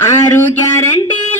ఆరు గ్యారంటీ